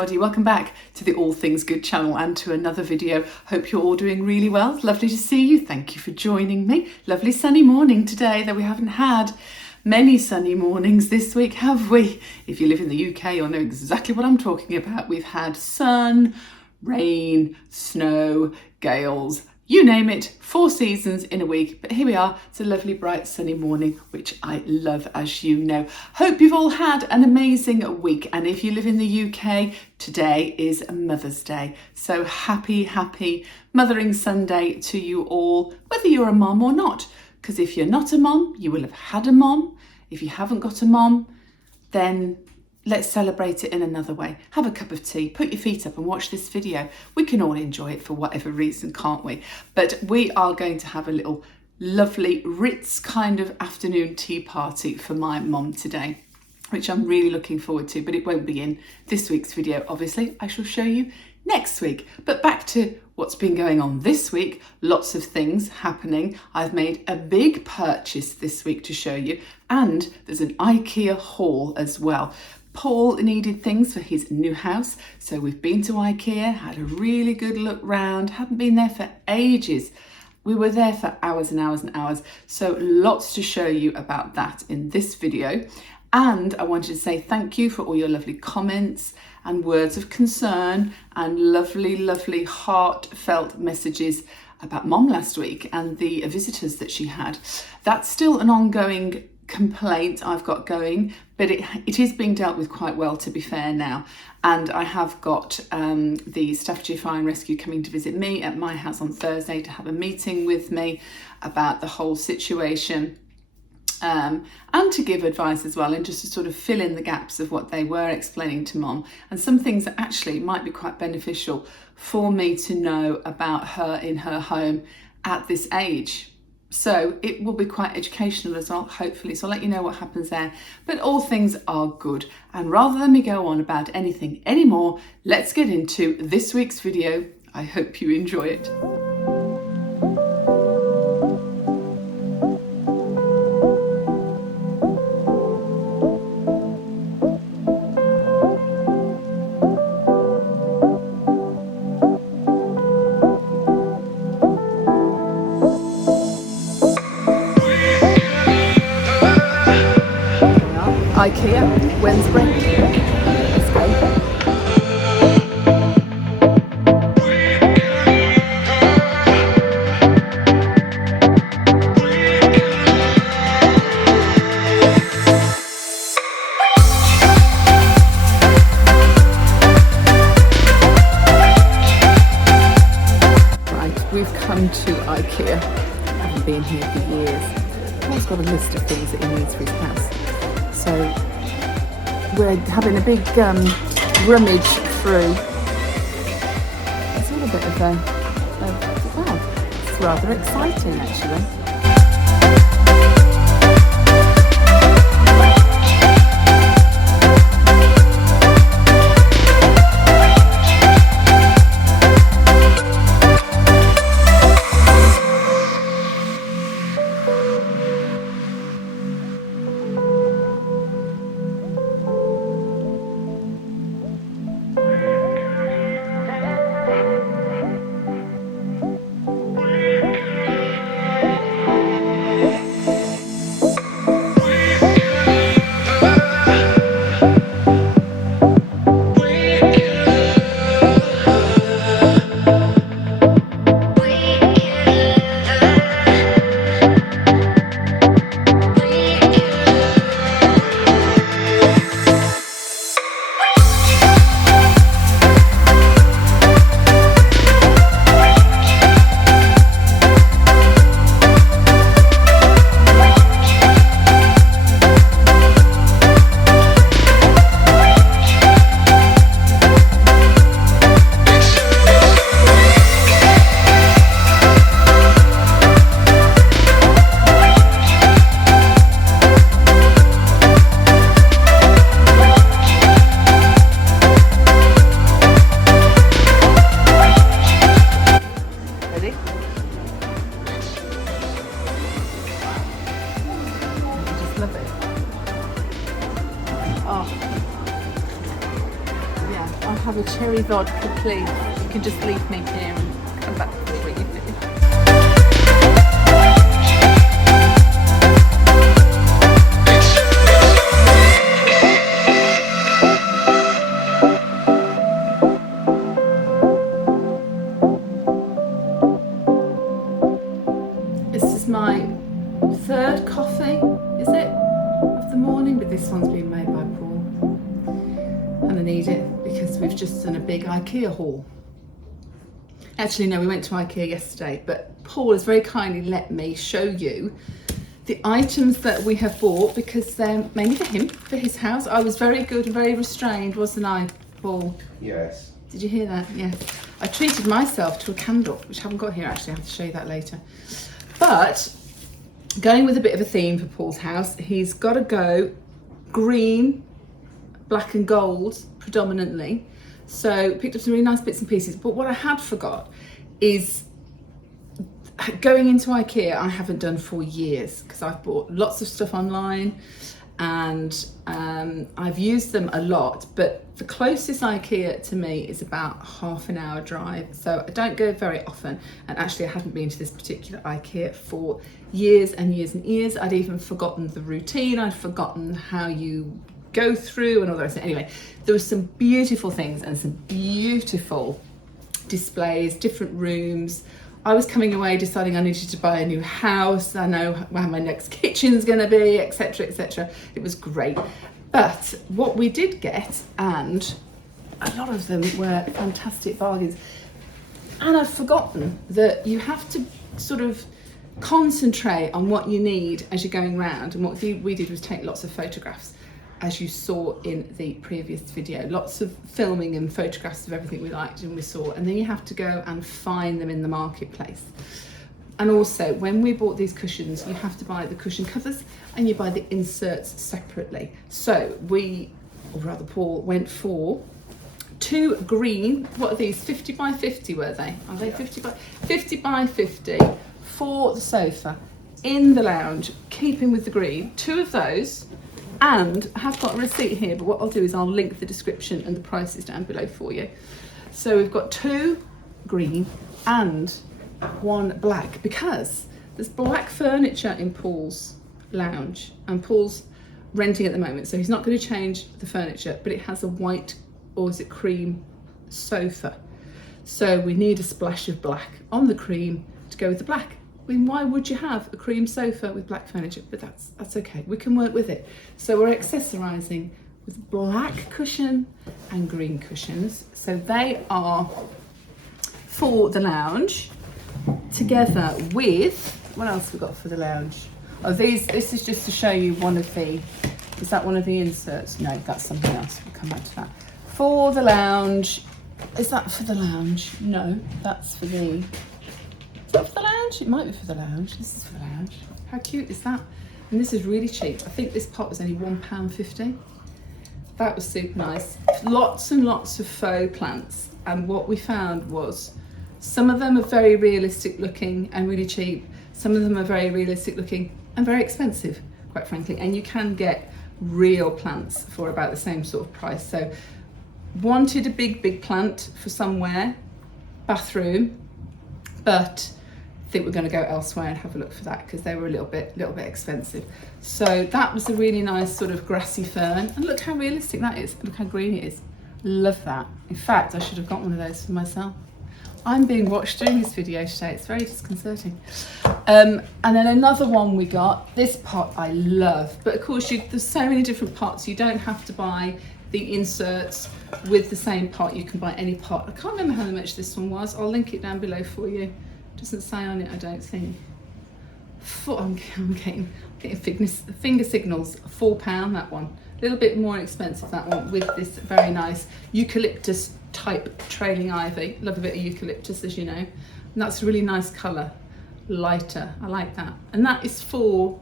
everybody, welcome back to the All Things Good channel and to another video. Hope you're all doing really well. It's lovely to see you. Thank you for joining me. Lovely sunny morning today, though we haven't had many sunny mornings this week, have we? If you live in the UK, you'll know exactly what I'm talking about. We've had sun, rain, snow, gales, you name it, 4 seasons in a week. But here we are, it's a lovely bright sunny morning, which I love, as you know. Hope you've all had an amazing week. And if you live in the UK, today is Mother's Day. So happy Mothering Sunday to you all, whether you're a mom or not. Because if you're not a mom, you will have had a mom. If you haven't got a mom, then let's celebrate it in another way. Have a cup of tea, put your feet up and watch this video. We can all enjoy it for whatever reason, can't we? But we are going to have a little lovely Ritz kind of afternoon tea party for my mom today, which I'm really looking forward to, but it won't be in this week's video. Obviously, I shall show you next week. But back to what's been going on this week. Lots of things happening. I've made a big purchase this week to show you, and there's an IKEA haul as well. Paul needed things for his new house, so we've been to IKEA, had a really good look round, hadn't been there for ages. We were there for hours and hours and hours, so lots to show you about that in this video. And I wanted to say thank you for all your lovely comments and words of concern and lovely heartfelt messages about Mom last week and the visitors that she had. That's still an ongoing complaint I've got going, but it is being dealt with quite well, to be fair now. And I have got the Staffordshire Fire and Rescue coming to visit me at my house on Thursday to have a meeting with me about the whole situation, and to give advice as well, and just to sort of fill in the gaps of what they were explaining to Mom, and some things that actually might be quite beneficial for me to know about her in her home at this age. So it will be quite educational as well, hopefully. So I'll let you know what happens there. But all things are good. And rather than me go on about anything anymore, let's get into this week's video. I hope you enjoy it. IKEA, Wednesday. Let's go. Right, we've come to IKEA. I haven't been here for years. Paul's got a list of things that he needs for his house. So we're having a big rummage through. It's all a bit of wow, it's rather exciting actually. have a cherry vodka, please. You can just leave me here and come back before you finish. This is my third coffee, is it, of the morning, but this one's been made by Paul. And I need it because we've just done a big IKEA haul. Actually, no, we went to IKEA yesterday, but Paul has very kindly let me show you the items that we have bought because they're mainly for him, for his house. I was very good and very restrained, wasn't I, Paul? Yes. Did you hear that? Yes. I treated myself to a candle, which I haven't got here actually. I have to show you that later. But going with a bit of a theme for Paul's house, he's got to go green, black and gold predominantly. So picked up some really nice bits and pieces. But what I had forgot is going into IKEA, I haven't done for years because I've bought lots of stuff online and I've used them a lot, but the closest IKEA to me is about half an hour drive. So I don't go very often. And actually I hadn't been to this particular IKEA for years and years and years. I'd even forgotten the routine. I'd forgotten how you go through and all that. Anyway, there were some beautiful things and some beautiful displays, different rooms. I was coming away deciding I needed to buy a new house. I know where my next kitchen's going to be, etc, etc. It was great. But what we did get, and a lot of them were fantastic bargains, and I'd forgotten that you have to sort of concentrate on what you need as you're going around. And what we did was take lots of photographs, as you saw in the previous video. Lots of filming and photographs of everything we liked and we saw, and then you have to go and find them in the marketplace. And also, when we bought these cushions, you have to buy the cushion covers and you buy the inserts separately. So we, or rather Paul, went for 2 green, what are these, 50 by 50 were they? Are they 50 by 50 for the sofa in the lounge, keeping with the green, 2 of those. And I have got a receipt here, but what I'll do is I'll link the description and the prices down below for you. So we've got 2 green and 1 black, because there's black furniture in Paul's lounge and Paul's renting at the moment, so he's not going to change the furniture, but it has a white, or is it cream, sofa. So we need a splash of black on the cream to go with the black. I mean, why would you have a cream sofa with black furniture? But that's okay, we can work with it. So we're accessorising with black cushion and green cushions. So they are for the lounge, together with, what else we got for the lounge? Oh, this is just to show you one of the, is that one of the inserts? No, that's something else, we'll come back to that. For the lounge, is that for the lounge? No, that's for the, is that for the lounge? It might be for the lounge. This is for the lounge. How cute is that? And this is really cheap. I think this pot was only £1.50. That was super nice. Lots and lots of faux plants. And what we found was some of them are very realistic looking and really cheap. Some of them are very realistic looking and very expensive, quite frankly. And you can get real plants for about the same sort of price. So wanted a big plant for somewhere, bathroom, but I think we're going to go elsewhere and have a look for that because they were a little bit expensive. So that was a really nice sort of grassy fern, and look how realistic that is. Look how green it is. Love that. In fact, I should have got one of those for myself. I'm being watched doing this video today. It's very disconcerting. And then another one we got, this pot I love, but of course there's so many different pots. You don't have to buy the inserts with the same pot. You can buy any pot. I can't remember how much this one was. I'll link it down below for you. Doesn't say on it, I don't think. I'm getting finger signals. £4 that one. A little bit more expensive that one, with this very nice eucalyptus type trailing ivy. Love a bit of eucalyptus, as you know. And that's a really nice colour, lighter. I like that. And that is for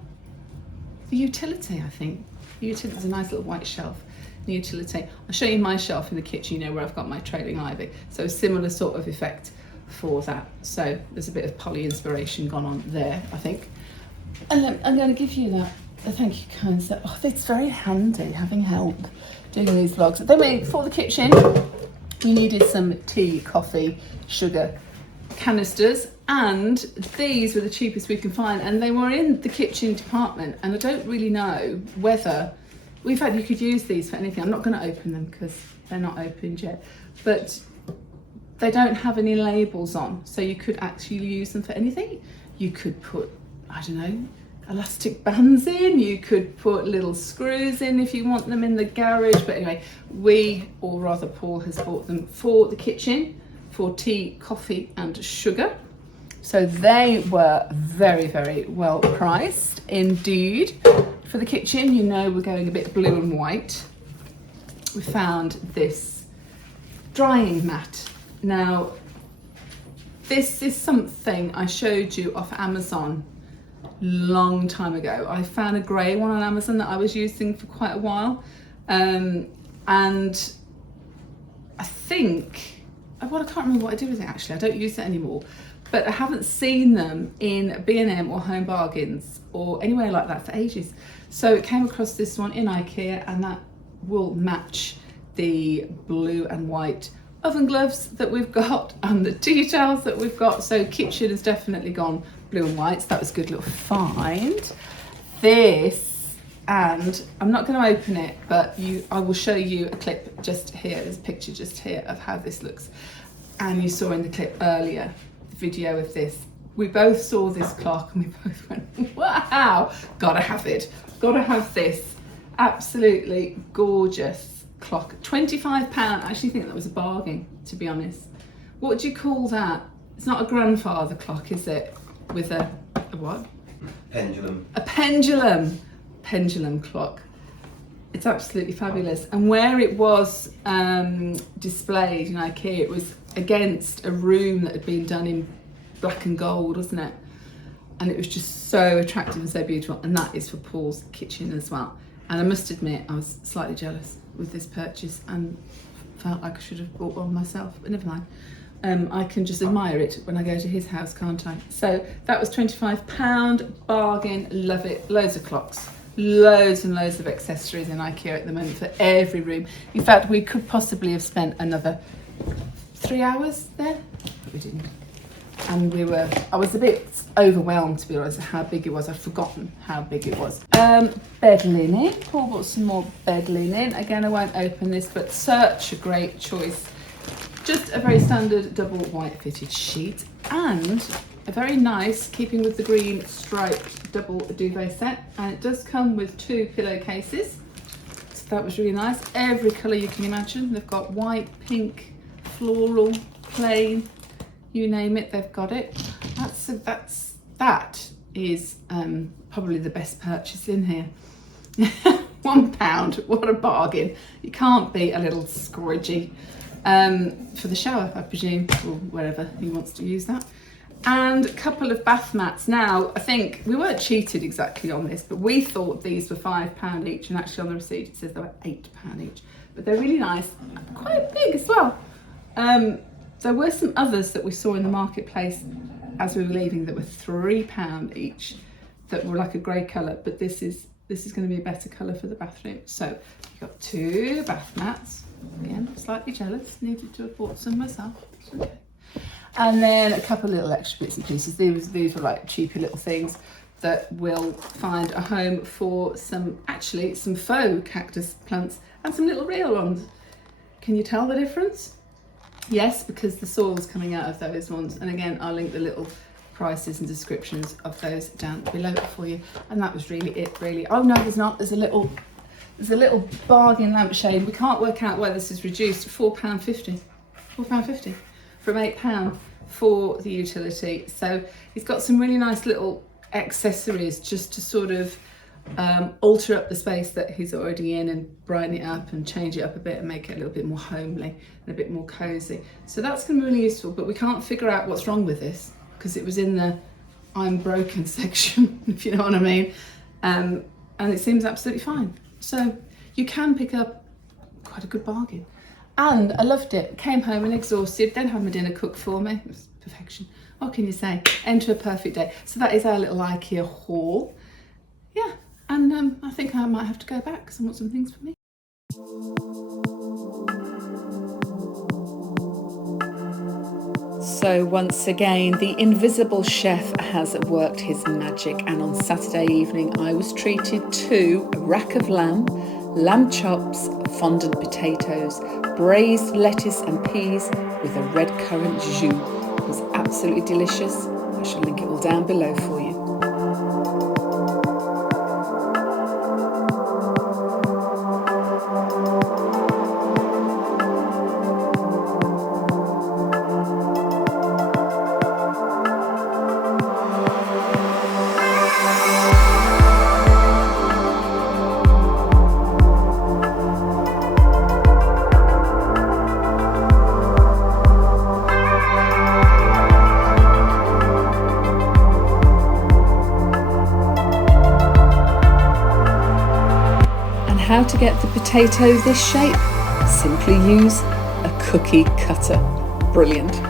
the utility, I think. The utility is a nice little white shelf. The utility. I'll show you my shelf in the kitchen, you know, where I've got my trailing ivy. So a similar sort of effect for that. So there's a bit of poly inspiration gone on there, I think. And then I'm going to give you that. Thank you, kind sir. Oh, it's very handy having help doing these vlogs. Then for the kitchen, we needed some tea, coffee, sugar canisters, and these were the cheapest we can find, and they were in the kitchen department, and I don't really know whether you could use these for anything. I'm not going to open them because they're not opened yet, but they don't have any labels on, so you could actually use them for anything. You could put, I don't know, elastic bands in, you could put little screws in if you want them in the garage, but anyway, or rather Paul has bought them for the kitchen, for tea, coffee and sugar. So they were very, very well priced indeed. For the kitchen, you know, we're going a bit blue and white. We found this drying mat. Now, this is something I showed you off Amazon long time ago. I found a grey one on Amazon that I was using for quite a while. And I think, well, I can't remember what I did with it actually. I don't use it anymore. But I haven't seen them in B&M or Home Bargains or anywhere like that for ages. So it came across this one in IKEA, and that will match the blue and white oven gloves that we've got and the tea towels that we've got. So kitchen has definitely gone blue and white. So that was a good little find. This, and I'm not going to open it, but I will show you a clip just here. There's a picture just here of how this looks. And you saw in the clip earlier, video of this, we both saw this clock and we both went, wow, gotta have it, gotta have this. Absolutely gorgeous clock. £25. I actually think that was a bargain, to be honest. What do you call that? It's not a grandfather clock, is it? With a what? Pendulum. A pendulum clock. It's absolutely fabulous. And where it was displayed in IKEA, it was against a room that had been done in black and gold, wasn't it? And it was just so attractive and so beautiful. And that is for Paul's kitchen as well. And I must admit, I was slightly jealous with this purchase and felt like I should have bought one myself, but never mind. I can just admire it when I go to his house, can't I? So that was £25, bargain, love it. Loads of clocks. Loads and loads of accessories in IKEA at the moment for every room. In fact, we could possibly have spent another 3 hours there, but we didn't. And I was a bit overwhelmed, to be honest, at how big it was. I'd forgotten how big it was. Bed linen. Paul bought some more bed linen. Again, I won't open this, but such a great choice. Just a very standard double white fitted sheet, and a very nice, keeping with the green, striped double duvet set. And it does come with 2 pillowcases. So that was really nice. Every colour you can imagine. They've got white, pink, floral, plain, you name it, they've got it. That is probably the best purchase in here. £1, what a bargain. You can't beat a little squeegee for the shower, I presume, or wherever he wants to use that. And a couple of bath mats. Now, I think we weren't cheated exactly on this, but we thought these were £5 each, and actually on the receipt it says they were £8 each. But they're really nice, quite big as well. There were some others that we saw in the marketplace as we were leaving that were £3 each, that were like a grey colour, but this is going to be a better colour for the bathroom. So you've got 2 bath mats. Again, slightly jealous, needed to have bought some myself. Okay. And then a couple of little extra bits and pieces. These were like cheapy little things that will find a home for some faux cactus plants and some little real ones. Can you tell the difference? Yes, because the soil's coming out of those ones. And again, I'll link the little prices and descriptions of those down below for you. And that was really it, really. Oh no, there's not. There's a little bargain lampshade. We can't work out where this is reduced. £4.50. £4.50 from £8 for the utility. So he's got some really nice little accessories just to sort of alter up the space that he's already in and brighten it up and change it up a bit and make it a little bit more homely and a bit more cozy. So that's going to be really useful, but we can't figure out what's wrong with this because it was in the I'm broken section, if you know what I mean. And it seems absolutely fine. So you can pick up quite a good bargain. And I loved it. Came home and exhausted, then had my dinner cooked for me. It was perfection. What can you say? Enter a perfect day. So that is our little IKEA haul. Yeah, and I think I might have to go back because I want some things for me. So once again, the invisible chef has worked his magic, and on Saturday evening I was treated to a rack of lamb, lamb chops, fondant potatoes, braised lettuce and peas with a red currant jus. It was absolutely delicious. I shall link it all down below for you. How to get the potato this shape? Simply use a cookie cutter. Brilliant.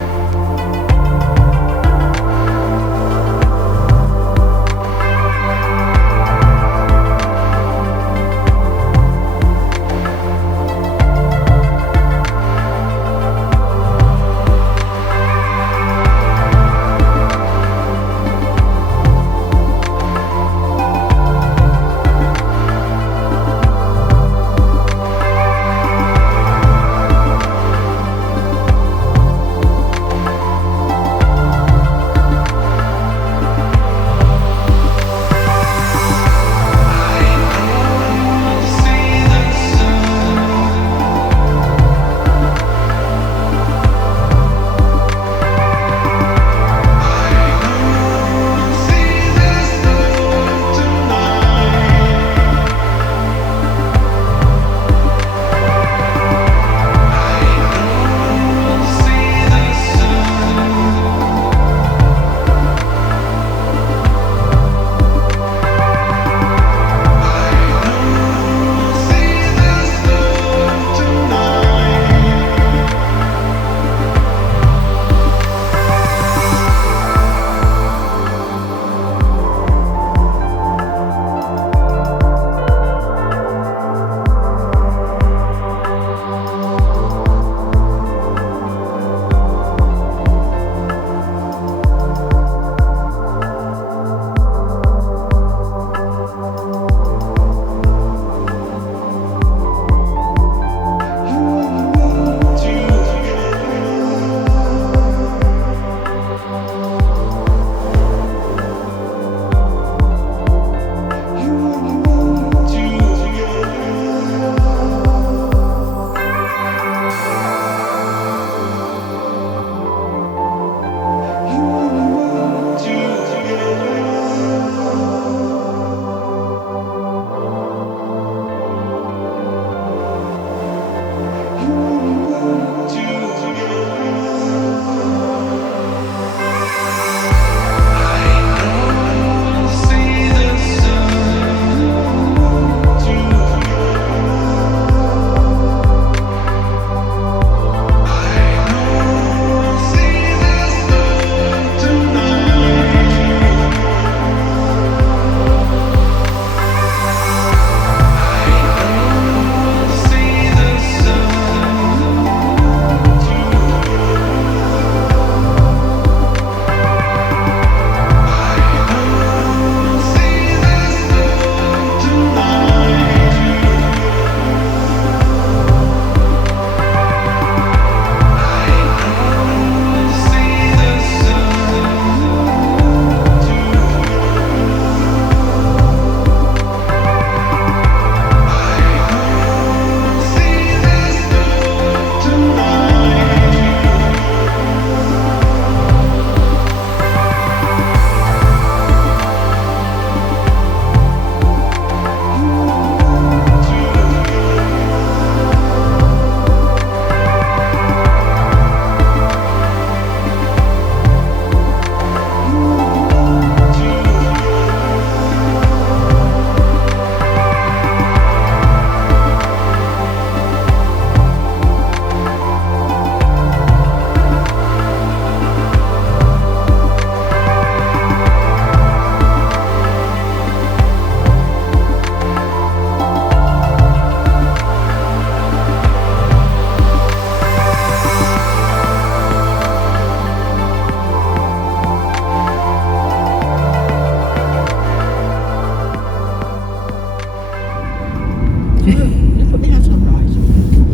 put my hat on right.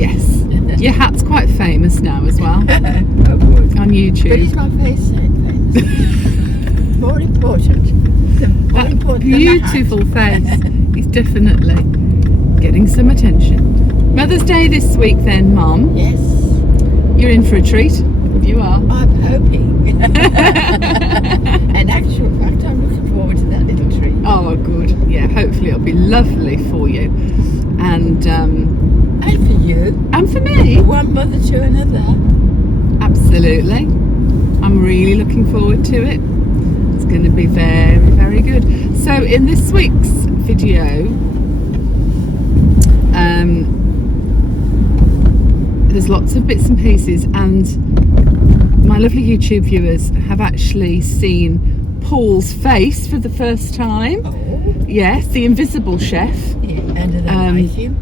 Yes. Your hat's quite famous now as well. Oh, good. On But YouTube. is my face famous? More important. More important than Beautiful face. He's definitely getting some attention. Mother's Day this week then, Mum. Yes. You're in for a treat. You are. I'm hoping. In actual fact, I'm looking forward to that little treat. Oh, good. Yeah, hopefully it'll be lovely for you. And And for you. and for me. One mother to another. Absolutely. I'm really looking forward to it. It's going to be very, very good. So in this week's video, there's lots of bits and pieces, and my lovely YouTube viewers have actually seen Paul's face for the first time. Oh. Yes, the invisible chef. Yeah. And do they like him?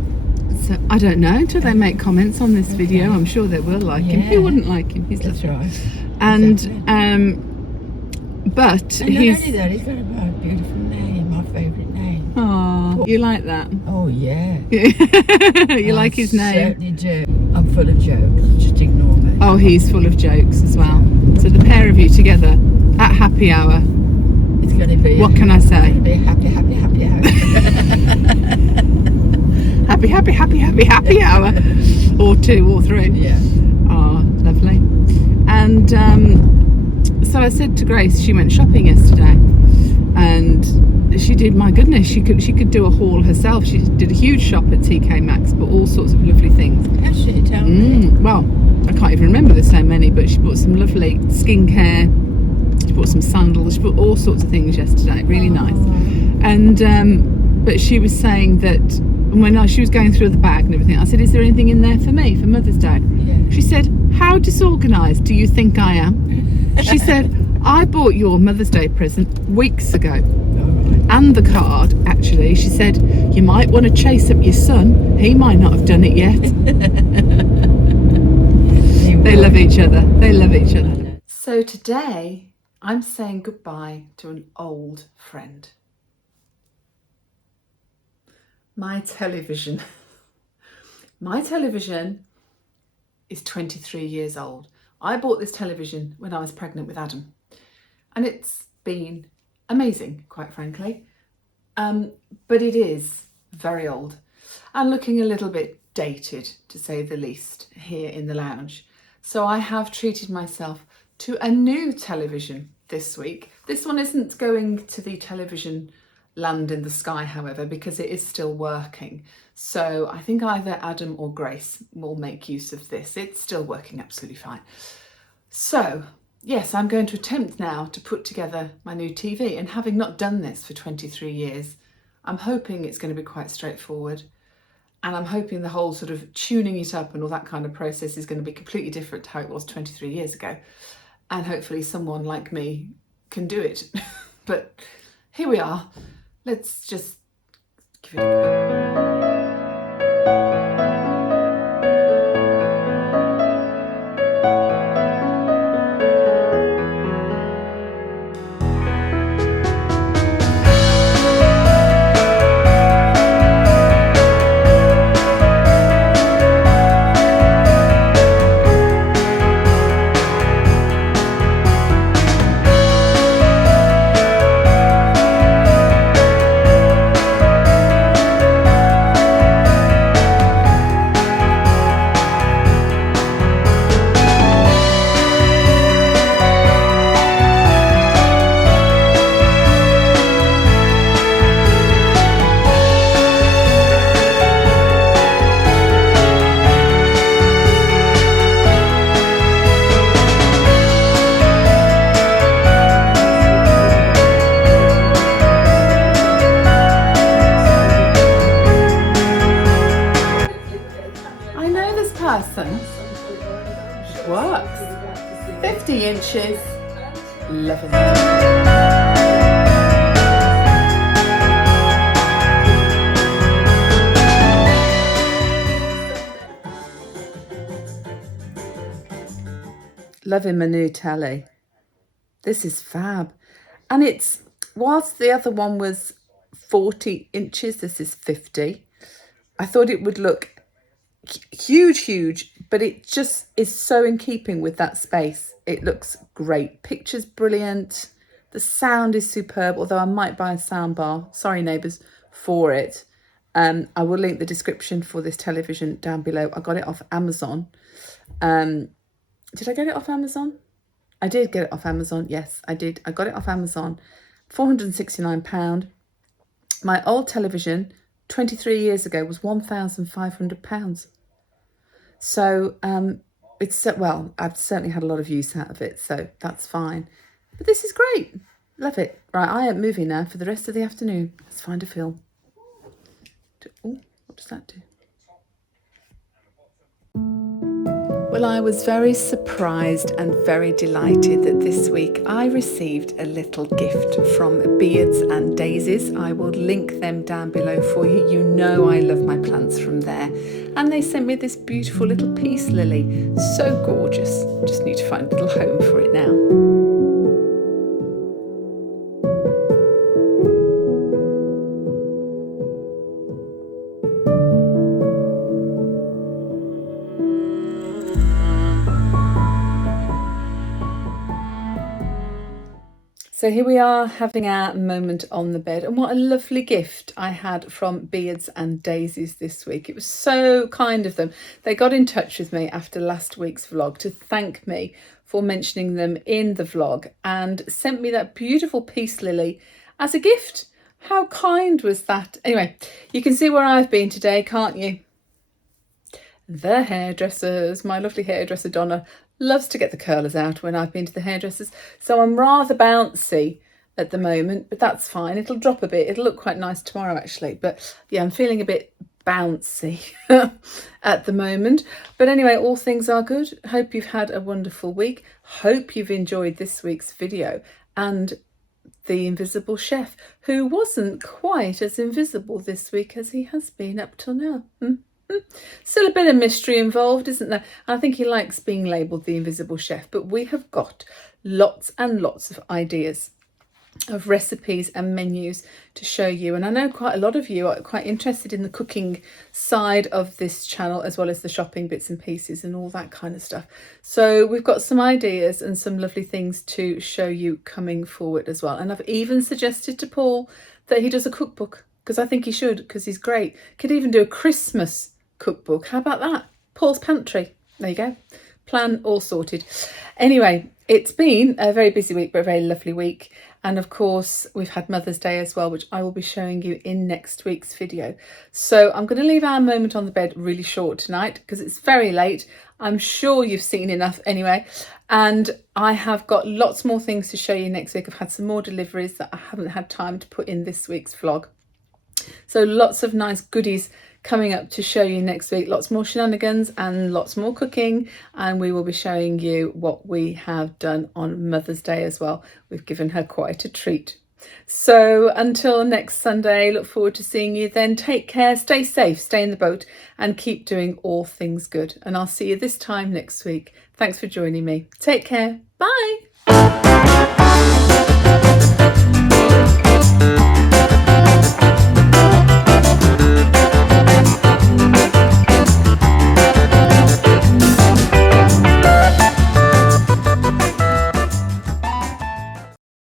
So I don't know until they make comments on this video. I'm sure they will like him. Who wouldn't like him? He's That's lovely. right. And Exactly. but And not only that, he's got a beautiful name, my favourite name. Oh, you like that? Oh, yeah. You like his I name? certainly do. I'm full of jokes, just ignore me. Oh, he's full of jokes as well. So the pair of you together at happy hour. It's going to be... What can I say? It's going to be happy hour. happy hour. Or 2 or 3. Yeah. Oh, lovely. And so I said to Grace, she went shopping yesterday, and she did, my goodness, she could do a haul herself. She did a huge shop at TK Maxx, but all sorts of lovely things. Actually, tell me. Well, I can't even remember there's so many, but she bought some lovely skincare, she bought some sandals, she bought all sorts of things yesterday, really nice. And but she was saying that when she was going through the bag and everything, I said, is there anything in there for me for Mother's Day? Yeah. She said, how disorganised do you think I am? She said, I bought your Mother's Day present weeks ago. And the card, actually. She said, you might want to chase up your son. He might not have done it yet. They love each other. They love each other. So today, I'm saying goodbye to an old friend. My television. My television is 23 years old. I bought this television when I was pregnant with Adam. And it's been amazing, quite frankly. But it is very old and looking a little bit dated, to say the least, here in the lounge. So I have treated myself to a new television this week. This one isn't going to the television land in the sky, however, because it is still working. So I think either Adam or Grace will make use of this. It's still working absolutely fine. So yes, I'm going to attempt now to put together my new TV, and having not done this for 23 years, I'm hoping it's going to be quite straightforward, and I'm hoping the whole sort of tuning it up and all that kind of process is going to be completely different to how it was 23 years ago, and hopefully someone like me can do it. But here we are. Let's just give it a go. Person works. 50 inches. Loving it. Loving my new telly. This is fab. And whilst the other one was 40 inches, this is 50. I thought it would look huge, but it just is so in keeping with that space. It looks great. Picture's brilliant. The sound is superb, although I might buy a sound bar, sorry neighbours, for it. I will link the description for this television down below. I got it off Amazon. Did I get it off Amazon? I did get it off Amazon. Yes, I did. I got it off Amazon. £469. My old television 23 years ago was £1,500. So it's, well, I've certainly had a lot of use out of it, so that's fine. But this is great. Love it. Right, I am moving now for the rest of the afternoon. Let's find a film. Oh, what does that do? Well, I was very surprised and very delighted that this week I received a little gift from Beards and Daisies. I will link them down below for you. You know I love my plants from there. And they sent me this beautiful little peace lily. So gorgeous. Just need to find a little home for it now. So here we are having our moment on the bed, and what a lovely gift I had from Beards and Daisies this week. It was so kind of them. They got in touch with me after last week's vlog to thank me for mentioning them in the vlog and sent me that beautiful peace lily as a gift. How kind was that? Anyway, you can see where I've been today, can't you? The hairdressers. My lovely hairdresser Donna loves to get the curlers out when I've been to the hairdressers, so I'm rather bouncy at the moment, but that's fine. It'll drop a bit. It'll look quite nice tomorrow actually, but yeah, I'm feeling a bit bouncy at the moment. But anyway, all things are good. Hope you've had a wonderful week. Hope you've enjoyed this week's video and the invisible chef, who wasn't quite as invisible this week as he has been up till now. Still a bit of mystery involved, isn't there? I think he likes being labelled the invisible chef, but we have got lots and lots of ideas of recipes and menus to show you, and I know quite a lot of you are quite interested in the cooking side of this channel as well as the shopping bits and pieces and all that kind of stuff. So we've got some ideas and some lovely things to show you coming forward as well, and I've even suggested to Paul that he does a cookbook, because I think he should, because he's great. Could even do a Christmas cookbook. How about that? Paul's Pantry. There you go. Plan all sorted. Anyway, it's been a very busy week, but a very lovely week. And of course, we've had Mother's Day as well, which I will be showing you in next week's video. So I'm going to leave our moment on the bed really short tonight because it's very late. I'm sure you've seen enough anyway. And I have got lots more things to show you next week. I've had some more deliveries that I haven't had time to put in this week's vlog. So lots of nice goodies coming up to show you next week. Lots more shenanigans and lots more cooking, and we will be showing you what we have done on Mother's Day as well. We've given her quite a treat. So until next Sunday, look forward to seeing you then. Take care, stay safe, stay in the boat, and keep doing all things good. And I'll see you this time next week. Thanks for joining me. Take care. Bye.